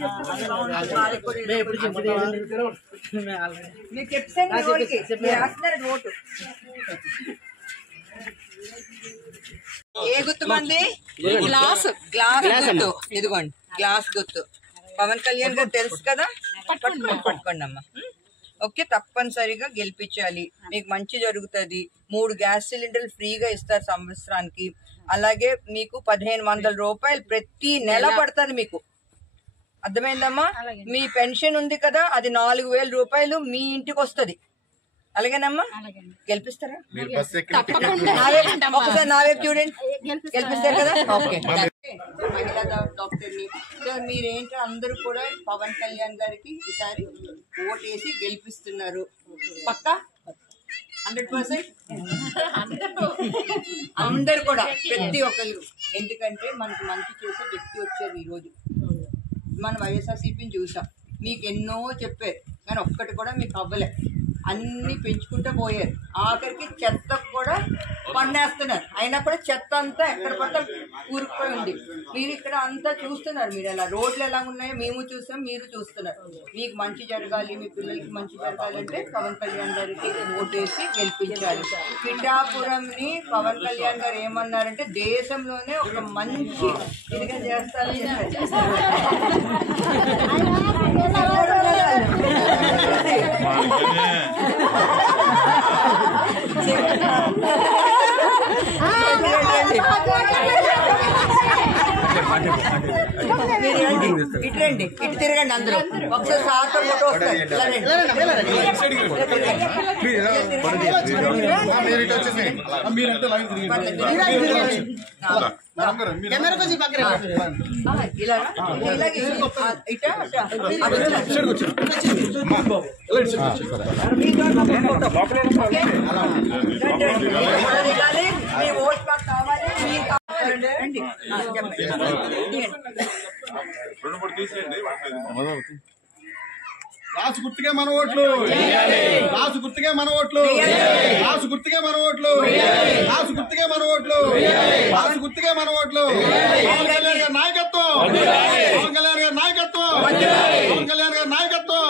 లోపల మీరు చెప్తాను ఓటు ఏ గుర్తు మంది గ్లాస్ గుర్తు ఇదిగోండి గ్లాస్ గుర్తు పవన్ కళ్యాణ్ గారు తెలుసు కదా పట్టుకోండి అమ్మా ఓకే తప్పనిసరిగా గెలిపించాలి మీకు మంచి జరుగుతుంది 3 గ్యాస్ సిలిండర్లు ఫ్రీగా ఇస్తారు సంవత్సరానికి అలాగే మీకు 1500 రూపాయలు ప్రతి నెల పడుతుంది మీకు అర్థమైందమ్మా మీ పెన్షన్ ఉంది కదా అది 4000 రూపాయలు మీ ఇంటికి వస్తుంది అలాగేనమ్మా గెలిపిస్తారా ఒకసారి నా వైపు చూడండి గెలిపిస్తారు కదా ఓకే మహిళా డాక్టర్ని సో మీరేంటో అందరూ కూడా పవన్ కళ్యాణ్ గారికి ఈసారి ఓటేసి గెలిపిస్తున్నారు పక్కా 100% అందరు కూడా ప్రతి ఒక్కరు ఎందుకంటే మనకు మంచి చేసే వ్యక్తి వచ్చారు ఈరోజు మన వైఎస్ఆర్సీపీని చూసాం మీకు ఎన్నో చెప్పారు కానీ ఒక్కటి కూడా మీకు అవ్వలే అన్ని పెంచుకుంటూ పోయారు ఆఖరికి చెత్త కూడా పన్నేస్తున్నారు అయినా కూడా చెత్త అంతా ఎక్కడ పడితే కూరుకుపోయి ఉంది మీరు ఇక్కడ అంతా చూస్తున్నారు మీరు ఎలా రోడ్లు ఎలా ఉన్నాయో మేము చూసాం మీరు చూస్తున్నారు మీకు మంచి జరగాలి మీ పిల్లలకి మంచి జరగాలి అంటే పవన్ కళ్యాణ్ గారికి ఓటేసి గెలిపించాలి పిఠాపురంని పవన్ కళ్యాణ్ గారు ఏమన్నారంటే దేశంలోనే ఒక మంచి ఇదిగా చేస్తారని ఇటు రండి ఇటు తిరగండి అందరూ ఒకసారి సార్తో ఫోటో వస్తాయి మీ ఓట్ మాకు కావాలి రాసు గుర్తుకే మన ఓట్లు రాసు గుర్తుకే మన ఓట్లు రాసు గుర్తుకే మన ఓట్లు రాసు గుర్తుకే మన ఓట్లు రాసు గుర్తుకే మన ఓట్లు పవన్ కళ్యాణ్ గారి నాయకత్వం పవన్ కళ్యాణ్ గారి నాయకత్వం పవన్ కళ్యాణ్ గారి నాయకత్వం